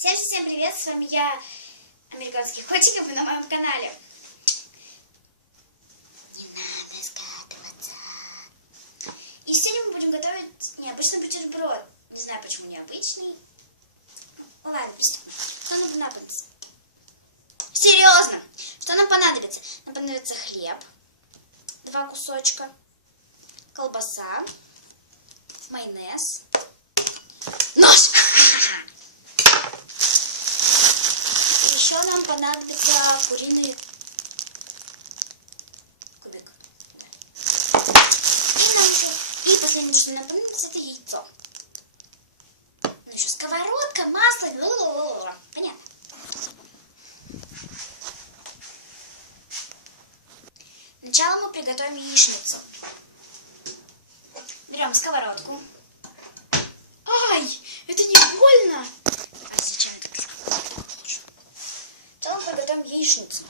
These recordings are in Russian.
Всем привет, с вами я, Американский Котиков, и на моем канале. Не надо скатываться. И сегодня мы будем готовить необычный бутерброд. Не знаю, почему необычный. Ну ладно, приступим. Что нам понадобится? Серьезно! Что нам понадобится? Нам понадобится хлеб, 2 кусочка, колбаса, майонез, нож! Еще нам понадобится куриный кубик. И последнее, что нам понадобится, это яйцо. Ну еще сковородка, масло. Понятно. Сначала мы приготовим яичницу. Берем сковородку. Ай, это не больно. А сейчас лучше. Сначала мы приготовим яичницу.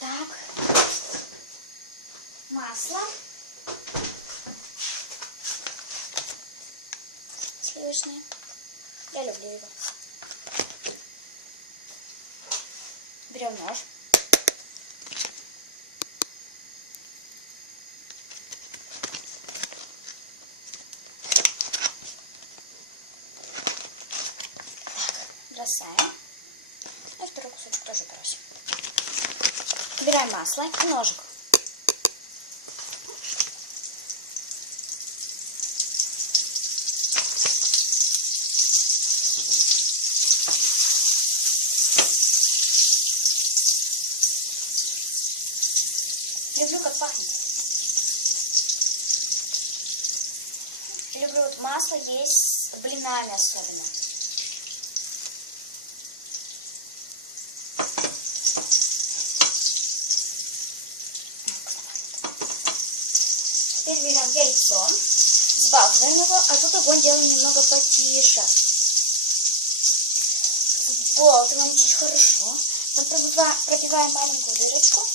Так, масло сливочное. Я люблю его. Берем нож. Так, бросаем. И второй кусочек тоже бросим. Убираем масло и ножик. Люблю, как пахнет. Люблю вот масло есть с блинами особенно. Теперь берем яйцо, сбалтываем его, а тут огонь делаем немного потише. Сбалтываем чуть хорошо. Потом пробиваем маленькую дырочку.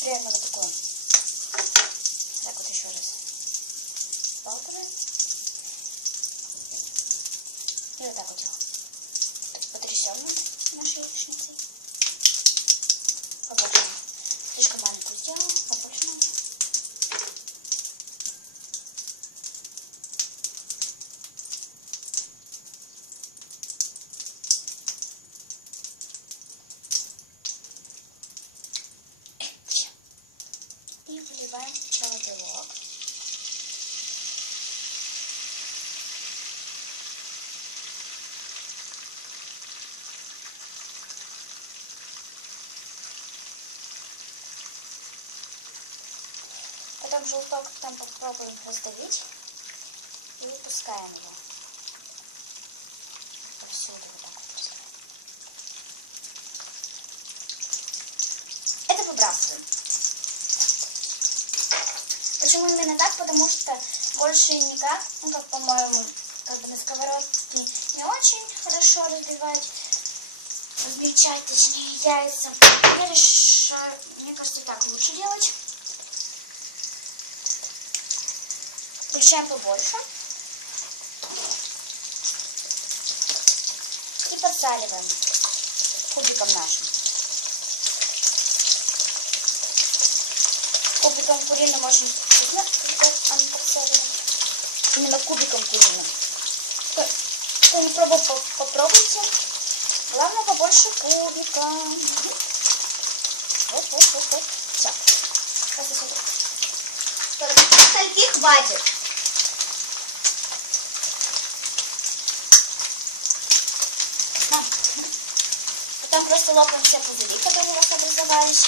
Примерно вот такое. Так вот еще раз. Сбалтываем. И вот так вот делаем. Потрясем нашей яичницей. Побольше. Слишком маленькую сделала, побольше надо. И выливаем сначала белок. Потом желток там попробуем раздавить и выпускаем его. Повсюду вот так вот раздавим. Это выбрасываем. Почему именно так? Потому что больше никак, ну как по-моему, как бы на сковородке не очень хорошо размельчать, точнее, яйца. Я решаю, мне кажется, так лучше делать. Включаем побольше. И подсаливаем кубиком нашим. Кубиком куриным очень вкусно, когда они подсаливают. Именно кубиком куриным. Кто не пробовал, попробуйте. Главное побольше кубика. Вот. Все. Скольки хватит. Потом просто лопаем все пузыри, которые у вас образовались.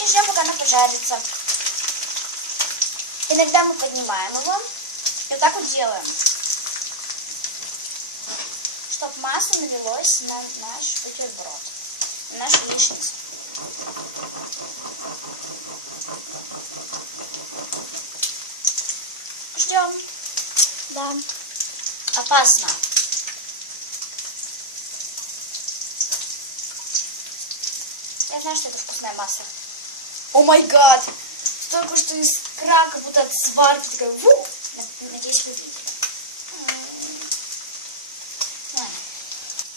И ждем, пока она пожарится. Иногда мы поднимаем его. И вот так вот делаем. Чтобы масло налилось на наш бутерброд. На нашу яичницу. Ждем. Да. Опасно. Я знаю, что это вкусная масса. О май гад! Только что искра, как будто от сварки. Такая, ву! Надеюсь, вы видели.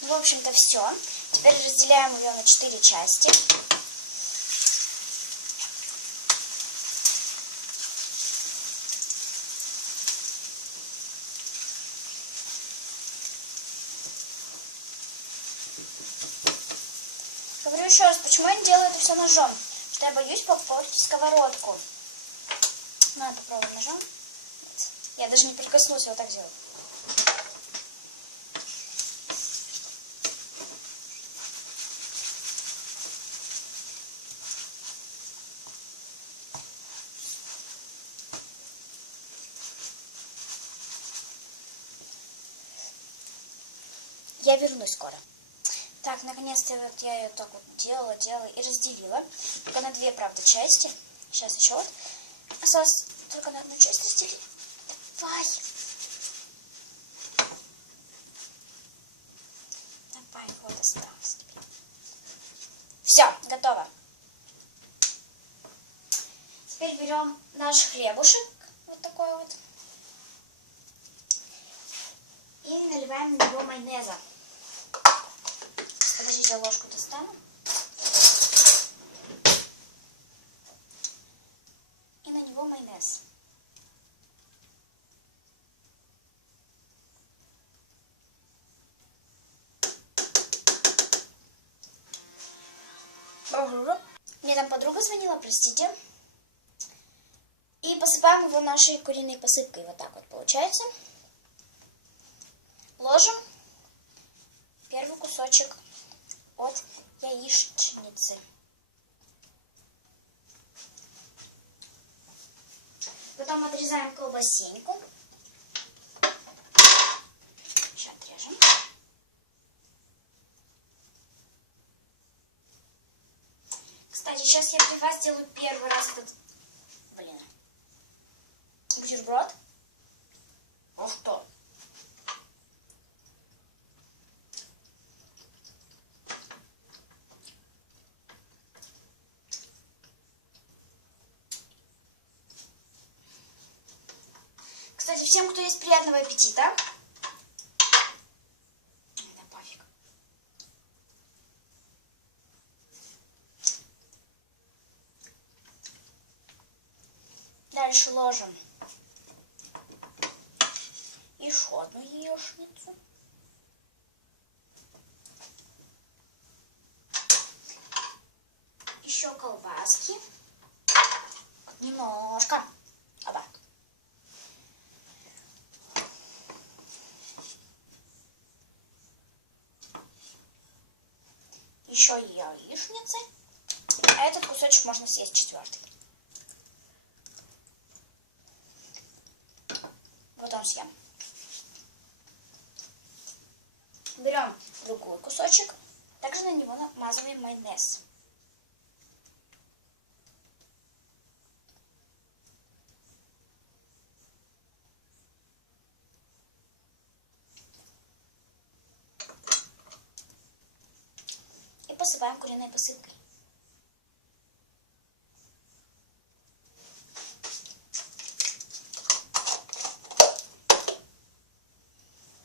Ну, в общем-то, все. Теперь разделяем ее на 4 части. Говорю еще раз, почему я не делаю это все ножом? Потому что я боюсь попортить сковородку. Надо попробовать ножом. Нет. Я даже не прикоснулась, я вот так сделаю. Я вернусь скоро. Так, наконец-то вот я ее так вот делала и разделила. Только на 2, правда, части. Сейчас еще вот. Осталось только на одну часть разделить. Давай. Давай, вот осталось теперь. Все, готово. Теперь берем наш хлебушек. Вот такой вот. И наливаем на него майонеза. Подождите, я ложку достану. И на него майонез. Мне там подруга звонила, простите. И посыпаем его нашей куриной посыпкой. Вот так вот получается. Ложим первый кусочек от яичницы. Потом отрезаем колбасеньку. Сейчас отрежем. Кстати, сейчас я при вас делаю первый раз этот, бутерброд. Ну что? Кстати, всем, кто есть, приятного аппетита. Да пофиг. Дальше ложим еще одну яичницу. Еще колбаски. Немножко. Оба. Еще яичницы. А этот кусочек можно съесть 4-й. Потом съем. Берем другой кусочек. Также на него намазываем майонез. И посыпаем куриной посыпкой.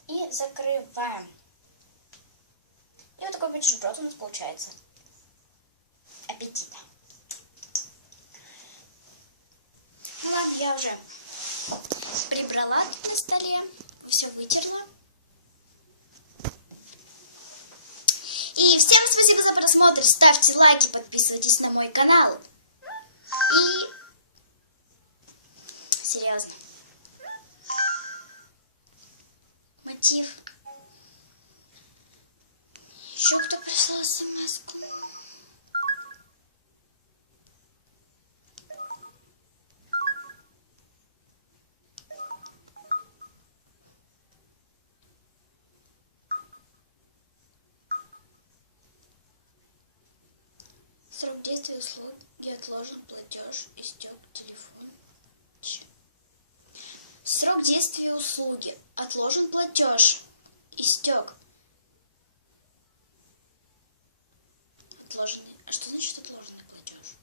И закрываем. И вот такой бутерброд у нас получается. Аппетита. Ну ладно, я уже прибрала тут на столе. Все вытерла. И всем спасибо за просмотр. Ставьте лайки, подписывайтесь на мой канал. И серьезно. Мотив. Еще кто прислал смс-ку? Срок действия услуги отложен, платеж истек, телефон. услуги. Отложен платеж. Истек. Отложенный. А что значит отложенный платеж?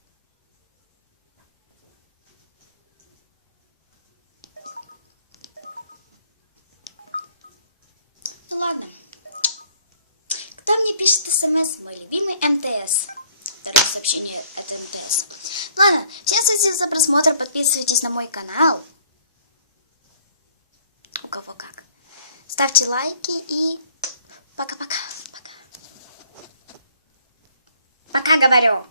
Ну ладно. Кто мне пишет смс? Мой любимый МТС. Второе сообщение это МТС. Ладно, всем спасибо за просмотр. Подписывайтесь на мой канал. У кого как. Ставьте лайки и пока-пока. Пока говорю.